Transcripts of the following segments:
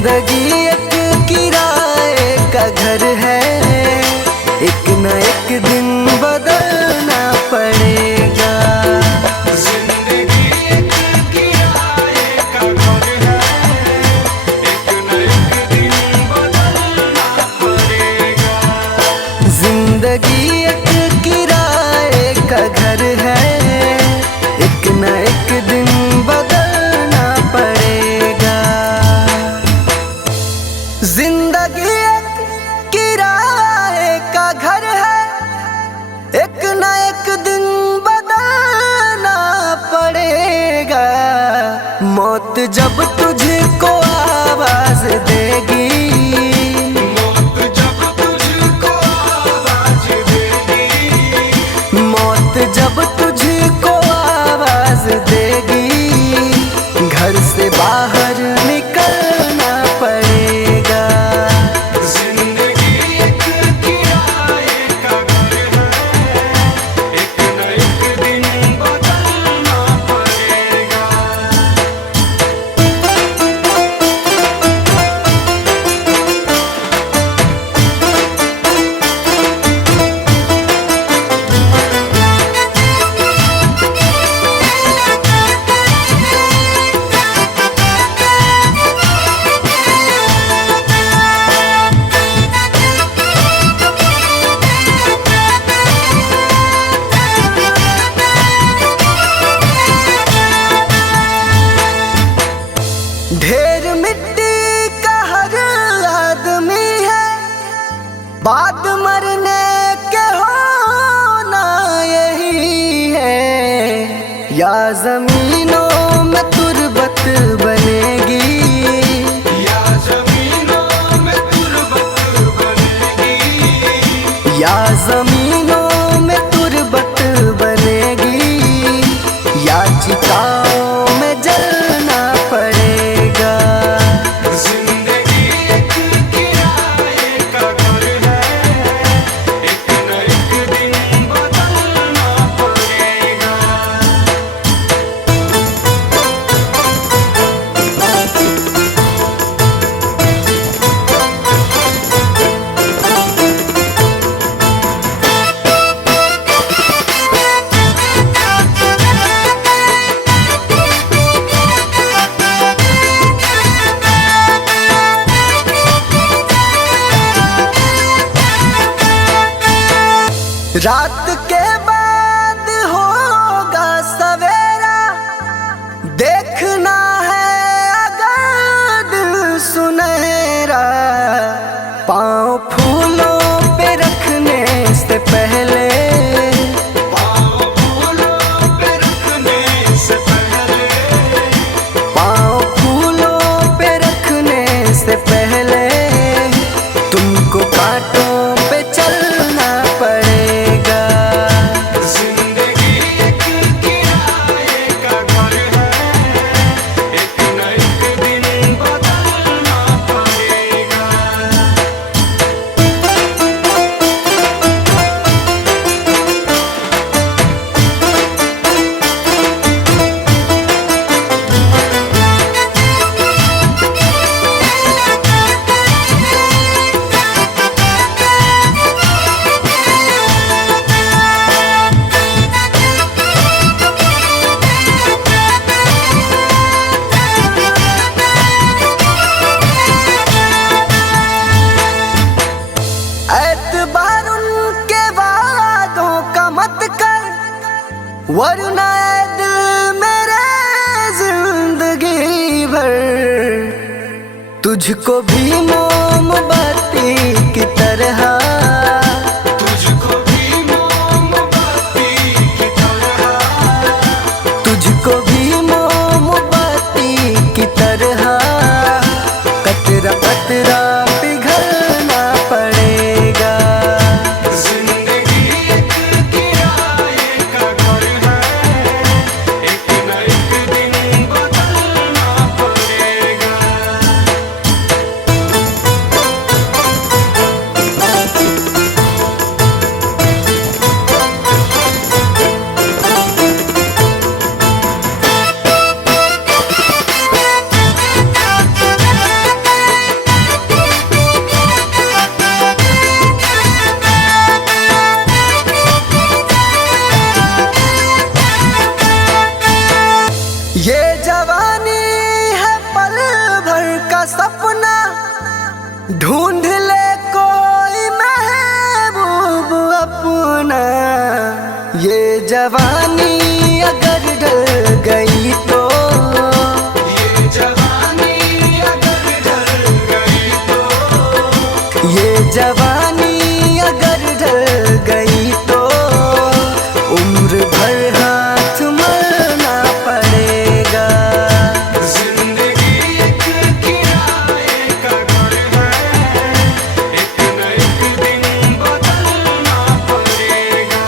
जिंदगी एक किराए का घर है, एक न एक दिन बदलना पड़ेगा। जिंदगी एक किराए का घर है, एक न एक दिन बदलना पड़ेगा। जिंदगी एक किराए का घर है, एक न एक दिन बदलना पड़ेगा। जिंदगी एक किराए का घर है, एक न एक दिन बदलना पड़ेगा। मौत जब तुझको आवाज देगी, मौत जब तुझको आवाज देगी, मौत जब तुझको आवाज देगी, घर से बाहर निकलना पड़ेगा। जिंदगी एक किराए का घर है, एक न एक दिन बदलना पड़ेगा। ढेर मिट्टी का हर आदमी है, बाद मरने के होना यही है। या जमीनों में तुरबत बनेगी, या जमीनों में तुरबत बनेगी, या जमीनों में तुरबत बनेगी, या चिताओं में जलना पड़ेगा। जिंदगी एक किराए का घर है, एक न एक दिन बदलना पड़ेगा। रात के बाद होगा सवेरा, देखना है अगर दिल सुनहरा। पाँव फूलों पे रखने से पहले, पाँव फूलों पे रखने से पहले, पाँव फूलों पे रखने से पहले, तुमको कांटों पे चलना पड़ेगा। जिंदगी एक किराए का घर है, एक न एक दिन बदलना पड़ेगा। एतबार उनके वादों का मत कर, वरना ऐ दिल मेरे जिंदगी भर तुझको भी मोमबत्ती की तरह, तुझको भी मोमबत्ती की तरह, तुझको भी मोमबत्ती की तरह, कतरा कतरा पिघलना पड़ेगा। जिंदगी एक किराए का घर है, एक न एक दिन बदलना पड़ेगा। का सपना ढूंढ ले कोई महबूब अपना। ये जवानी अगर ढल गई तो, ये जवानी अगर ढल गई तो, ये जवानी अगर ढल गई तो उम्र भर हाथ मलना पड़ेगा। जिंदगी एक किराए का घर है, एक न एक दिन बदलना पड़ेगा।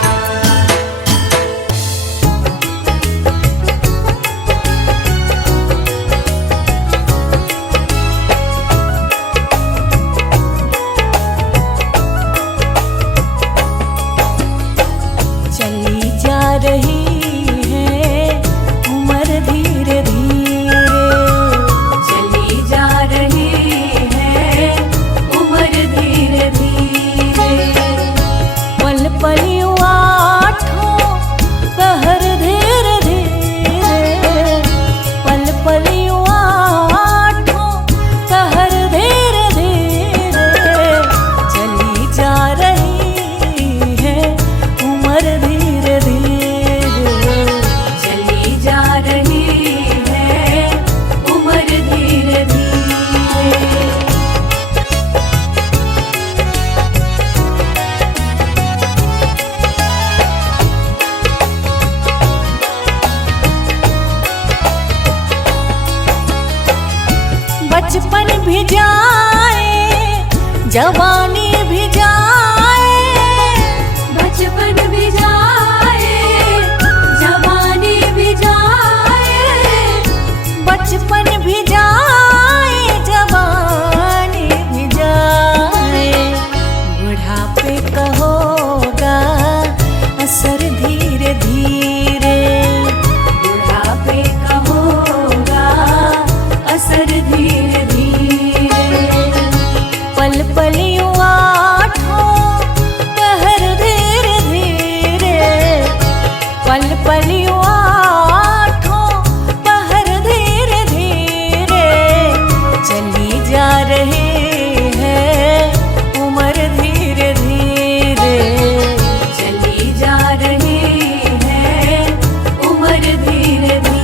चली जा रही है उम्र धीरे धीरे, चली जा रही है उम्र धीरे धीरे। पल पल यूं आठों पहर धीरे धीरे, पल पल यूं आठों पहर धीरे धीरे। चली जा रही है उम्र धीरे धीरे, चली जा रही है उम्र धीरे धीरे। बचपन भी जाए जवानी भी जाए, बचपन भी जाए जवानी भी जाए, बचपन भी जाए जवानी भी जाए। बुढ़ापे का होगा असर धीरे धीरे, बुढ़ापे का होगा असर धीरे धीरे। पल पल यूं आठों पहर धीरे धीरे, पल पल यूं आठों पहर धीरे धीरे। चली जा रही है उम्र धीरे धीरे, चली जा रही है उम्र धीरे धीरे।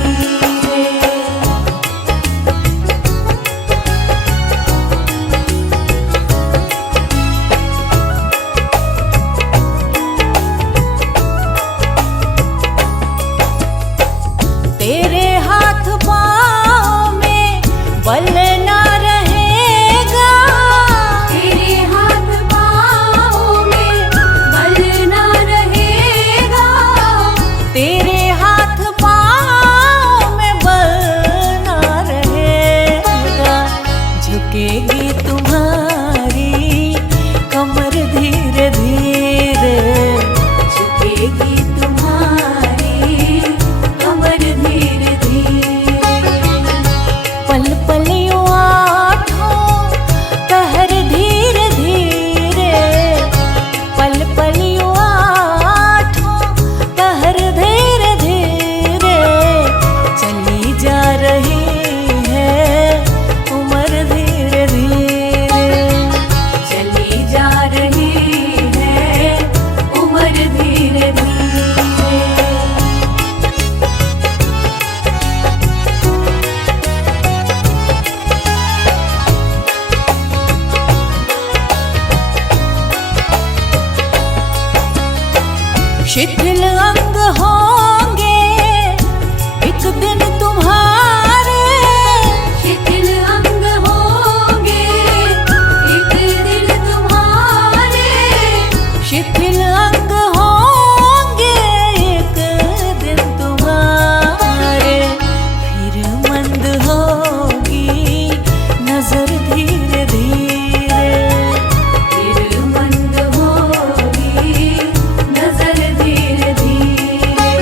तेरे हाथ पाँव में बल ना रहेगा, तेरे हाथ पाँव में बल ना रहेगा, तेरे हाथ पाँव में बल ना रहेगा। झुकेगी तुम्हारी कमर धीरे धीरे, झुकेगी तुम्हारी कमर धीरे धीरे। पल पल यूं आठों पहर धीरे धीरे, पल पल यूं आठों पहर धीरे धीरे। चली जा रही है उम्र धीरे धीरे, चली जा रही है उम्र धीरे धीरे। शिथिल अंग होंगे एक दिन तुम्हारे, शिथिल अंग होंगे एक दिन तुम्हारे, शिथिल अंग होंगे एक दिन तुम्हारे। फिर मंद होगी नजर धीरे धीरे, फिर मंद होगी नजर धीरे धीरे।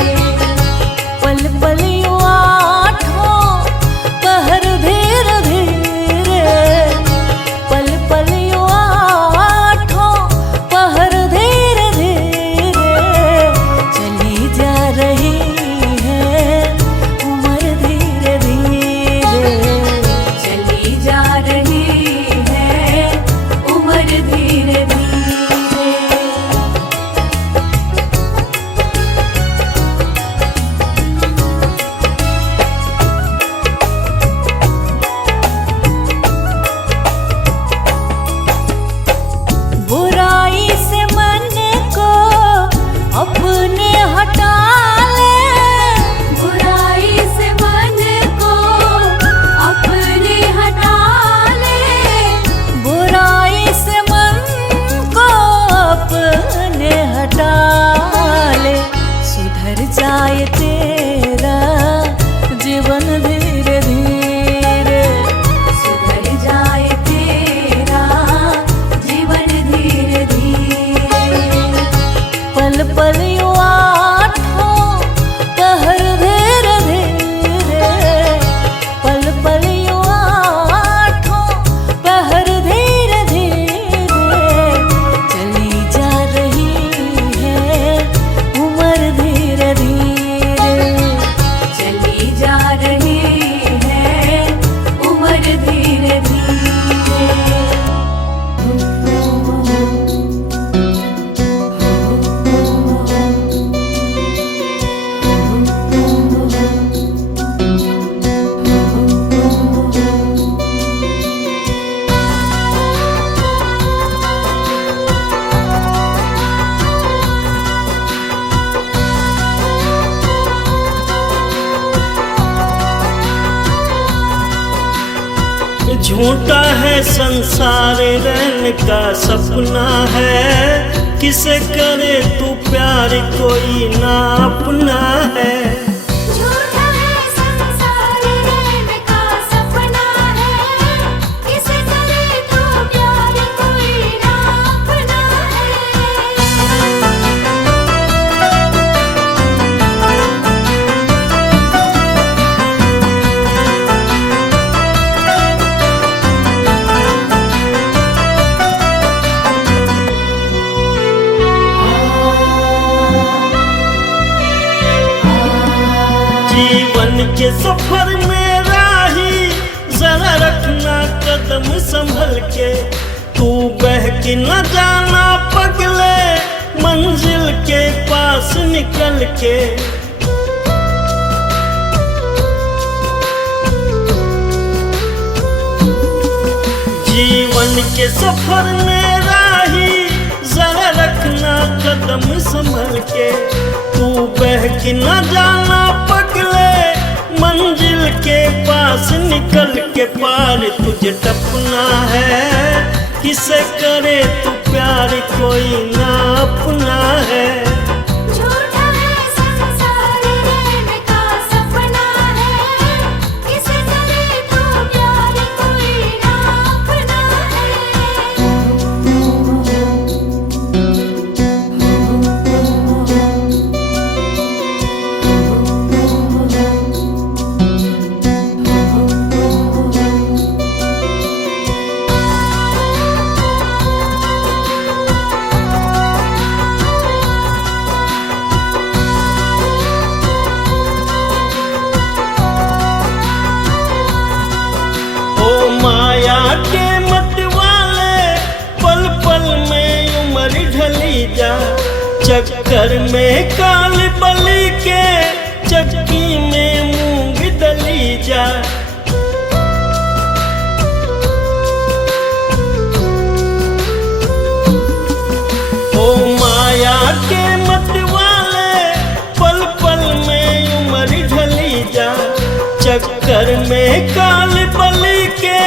झूठा है संसार रैन का सपना है, किसे करे तू प्यार कोई ना अपना है। झूठा है संसार रैन का सपना है, किसे करे तू प्यार कोई ना अपना जीवन के सफर में राही जरा रखना कदम संभल के, तू बहक न जाना पगले मंजिल के पास निकल के। जीवन के सफर में राही जरा रखना कदम संभल के, तू बहक न जाना पगले मंजिल के पास निकल के। पार तुझे टपना है, किसे करे तू प्यार कोई ना अपना है। झूठा है संसार रैन का सपना है, किसे करे तू प्यार कोई ना अपना ओ माया के मत वाले पल पल में उम्र ढली जा, चक्कर में काल बलि के चक्की में मूंग दली जा। ओ माया के मत वाले पल पल में उम्र ढली जा, चक्कर में काल बलि के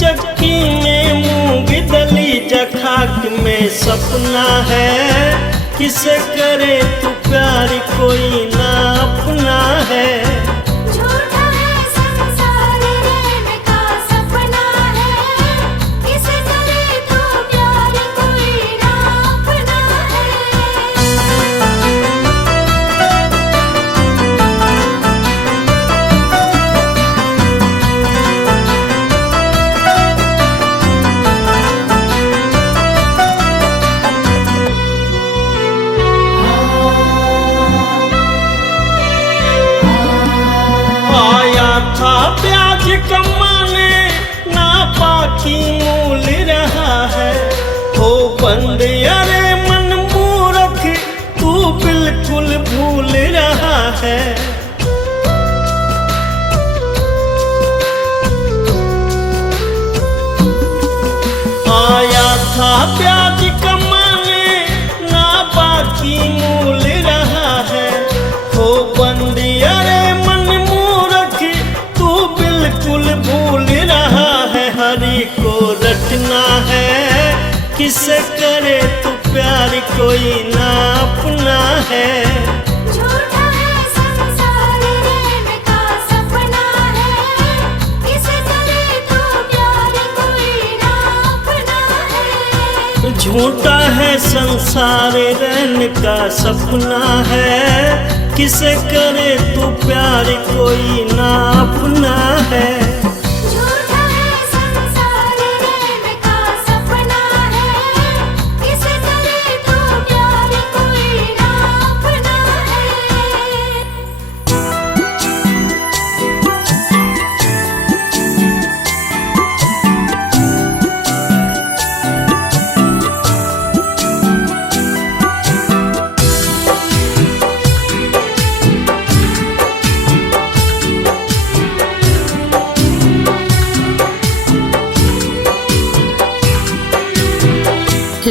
चक्की में मूंग दली जा। खाक में सपना है, किसे करे तू प्यार कोई ना अपना है। झूठा है संसार रैन का सपना है, किसे करे तू प्यार कोई ना अपना आया था प्याज कमाने ना पाकी मूल रहा है, हो बंद अरे मन मूर्ख तू बिल्कुल भूल रहा है। आया था प्याज कमाने ना बाकी मूल रहा है, हो बंद अरे मन मूर्ख तू बिल्कुल भूल रहा है। हरि को रटना है, किसे करे तू प्यार कोई ना अपना है। झूठा है संसार रैन का सपना है, किसे करे तू प्यार कोई ना अपना है। झूठा है संसार रैन का सपना है, किसे करे तू प्यार कोई ना अपना है। झूठा है संसार रैन का सपना है, किसे करे तू प्यार कोई ना अपना है।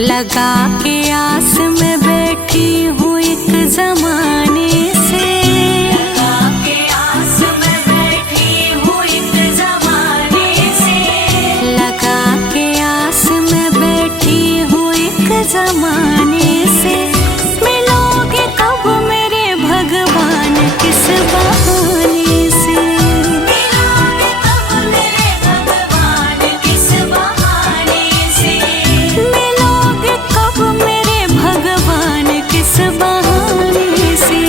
लगा के आस में बैठी हूँ एक जमाने से, लगा के आस में बैठी हूँ एक जमाने से। जमाने से। मिलोगे कब मेरे भगवान किस बहाने से। मिलोगे कब मेरे भगवान किस बहाने से। मिलोगे कब मेरे भगवान किस बहाने से।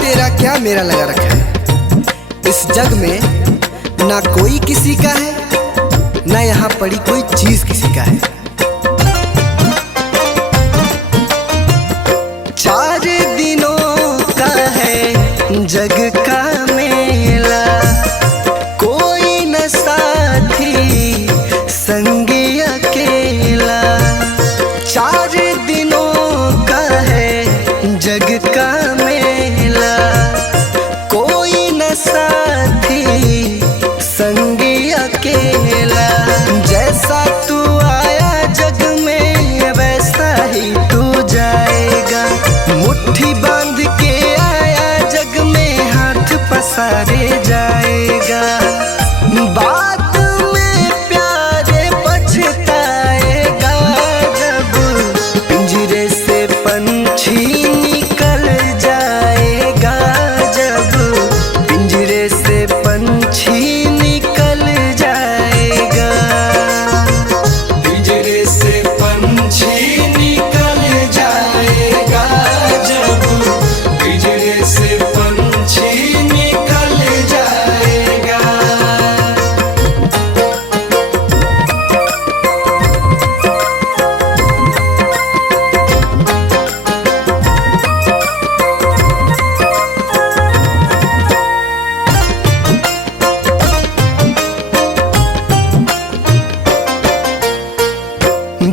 तेरा क्या मेरा लगा रखा है। इस जग में ना कोई किसी का है, ना यहाँ पड़ी कोई चीज किसी का है। 4 दिनों का है जग का मेला, कोई न साथी संगी अकेला। 4 दिनों का है जग का मेला, कोई न साथी संगी अकेला। जैसा तू आया जग में वैसा ही तू जाएगा। मुट्ठी बांध के आया जग में, हाथ पसारे जाएगा। बात में प्यारे पछताएगा, जब पिंजरे से पंछी निकल जाएगा। जब पिंजरे से पंछी निकल जाएगा। पिंजरे से पंछी निकल जाएगा, जब पिंजरे से पंछी निकल जाएगा।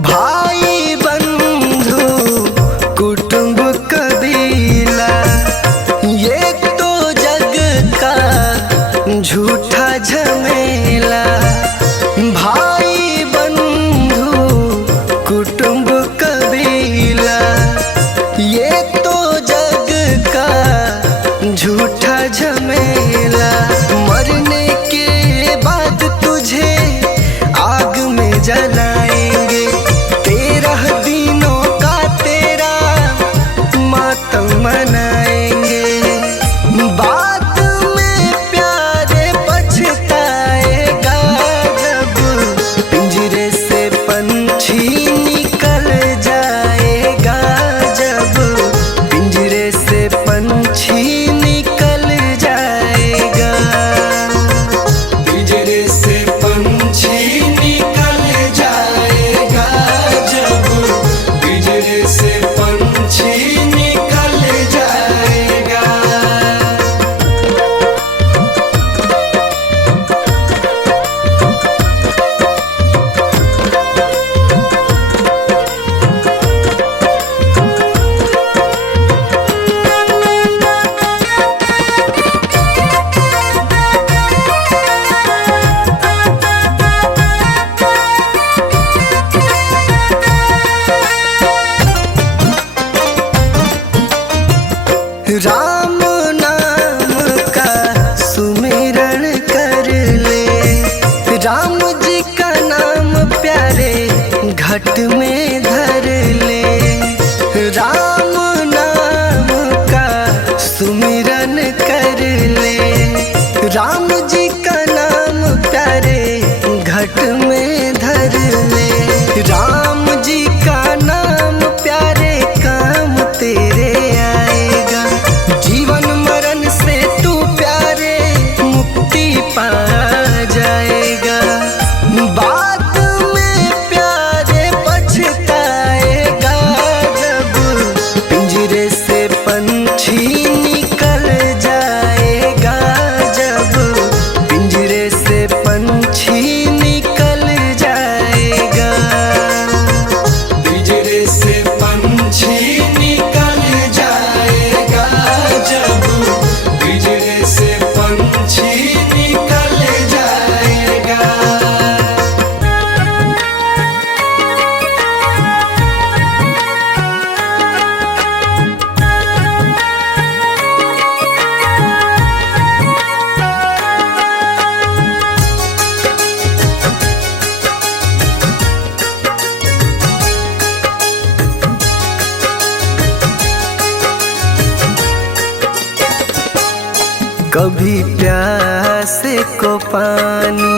भाई बंधु कुटुंब कबीला, ये तो जग का झूठा झमेला। भाई बंधु कुटुंब कबीला, ये तो जग का झूठा झमेला। मरने के बाद तुझे आग में जलाएंगे, 13 दिनों का तेरा मातम मनाएंगे। बात में प्यारे पछताएगा, जब पिंजरे से पंछी निकल जाएगा। जब पिंजरे से पंछी निकल जाएगा। पिंजरे से पंछी निकल जाएगा, जब पिंजरे से पंछी निकल जाएगा। राम नाम का सुमिरन कर ले, राम जी का नाम प्यारे घट में धर ले। राम नाम का सुमिरन कर ले, राम जी का नाम प्यारे घट में धर ले। राम जी का नाम प्यारे काम तेरे आएगा। जीवन मरण से तू प्यारे मुक्ति पा जाएगा। बात में प्यारे पछताएगा, जब पिंजरे से पंछी निकल जाएगा। जब पिंजरे से पंछी निकल जाएगा। पिंजरे से पंछी निकल जाएगा, जब पिंजरे से पंछी निकल जाएगा। कभी प्यासे को पानी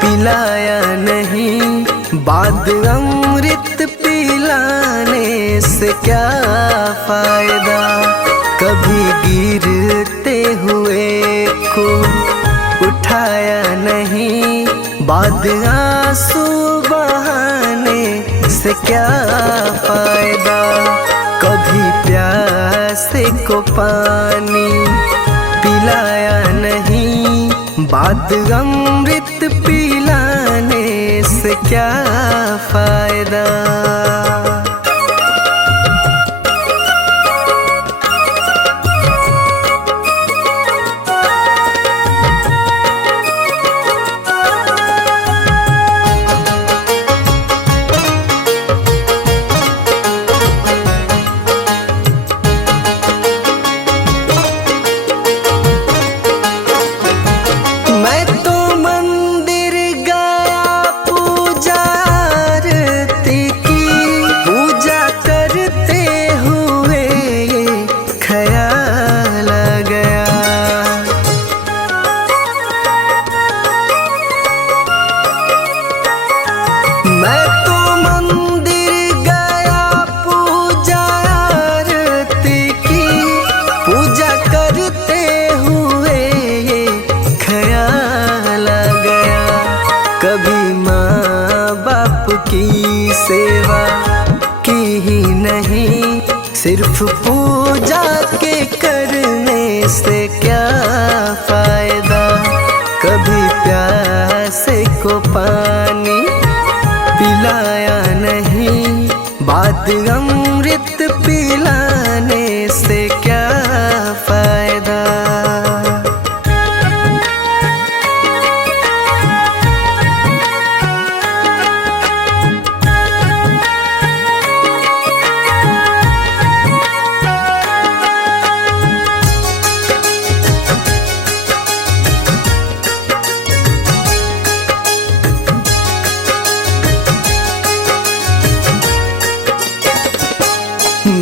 पिलाया नहीं, बाद अमृत पिलाने से क्या फायदा। कभी गिरते हुए को उठाया नहीं, बाद आंसू बहाने से क्या फायदा। कभी प्यासे को पानी पिलाया नहीं, बाद अमृत पिलाने से क्या फायदा। मैं तो मंदिर गया पूजा आरती की, पूजा करते हुए ख्याल आ गया। मैं तो मंदिर गया पूजा आरती की, पूजा करते हुए ख्याल आ गया। कभी माँ बाप की सेवा की ही नहीं, सिर्फ पूजा के करने से क्या फायदा। कभी प्यासे को पानी पिलाया नहीं, बाद अमृत पिलाने से क्या फायदा।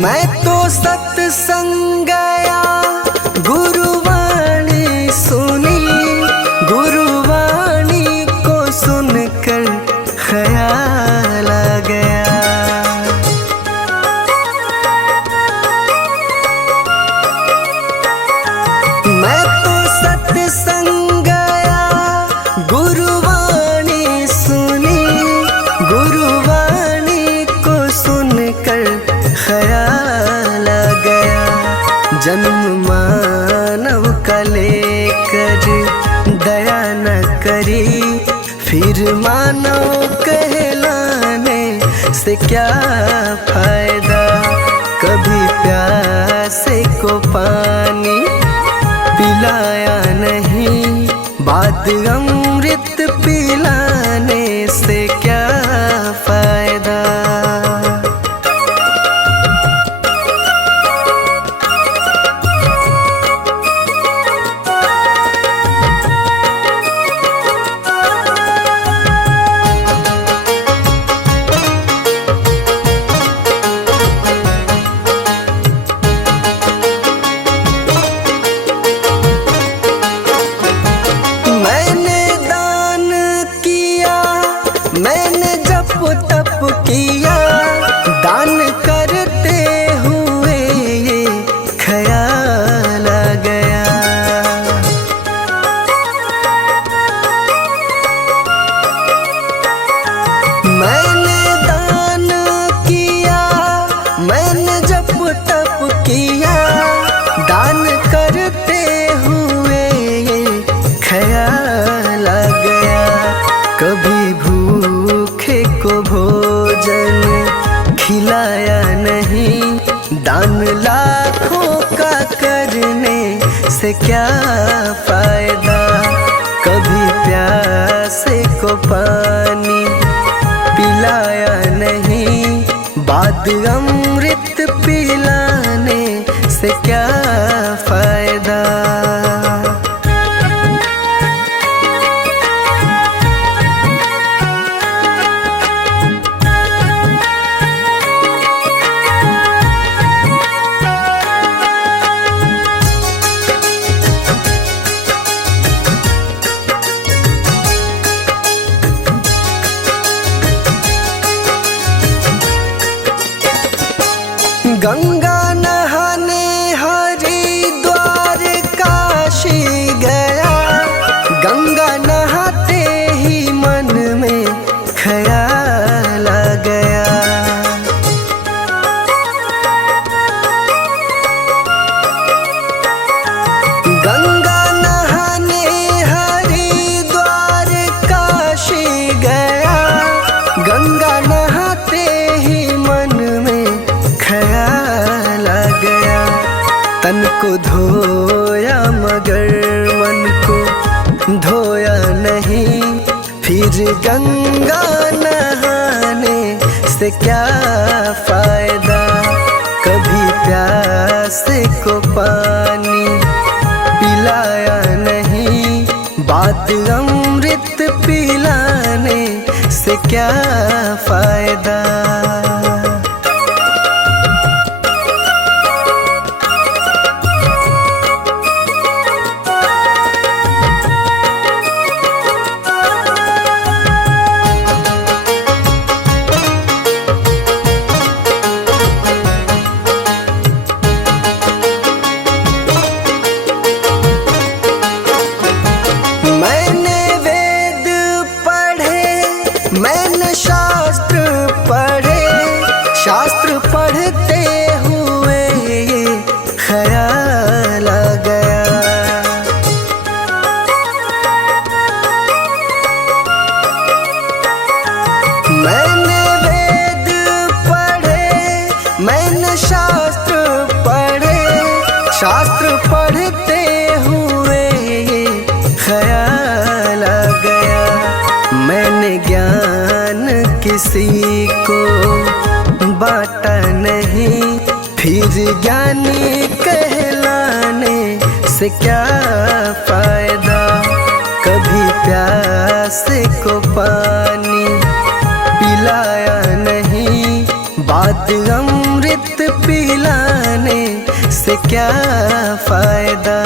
मैं तो सत्संग गया, गुरुवाणी सुनी, गुरुवाणी को सुनकर ख्याल आ गया। मैं तो सत्संग गया, गुरुवाणी सुनी, गुरुवाणी को सुनकर ख्याल आ गया। जन्म मानव का लेकर दया न करी, फिर मानव कहलाने से क्या फायदा। कभी प्यासे को पानी पिलाया नहीं, बाद अमृत पिलाने से क्या फायदा। मैंने दान किया, मैंने जप तप किया, दान करते हुए ये ख्याल आ गया। मैंने दान किया, मैंने जप तप किया, दान करते हुए ये ख्याल आ गया। कभी भूखे को भोजन खिलाया नहीं, दान लाखों का करने से क्या फायदा। कभी प्यासे को पानी पिलाया नहीं, बाद अमृत पिलाने से क्या फायदा। गंगा नहाने हरे गंगा नहाने से क्या फायदा, कभी प्यासे को पानी पिलाया नहीं, बात अमृत पिलाने से क्या फायदा। मैंने वेद पढ़े, मैंने शास्त्र पढ़े, शास्त्र पढ़ते हुए ये ख्याल आ गया। मैंने वेद पढ़े, मैंने शास्त्र पढ़े, शास्त्र पढ़ते हुए ये ख्याल आ गया। मैंने ज्ञान किसी को बांटा नहीं, फिर ज्ञानी कहलाने से क्या फायदा, कभी प्यासे को पानी पिलाया नहीं, बात अमृत पिलाने से क्या फायदा।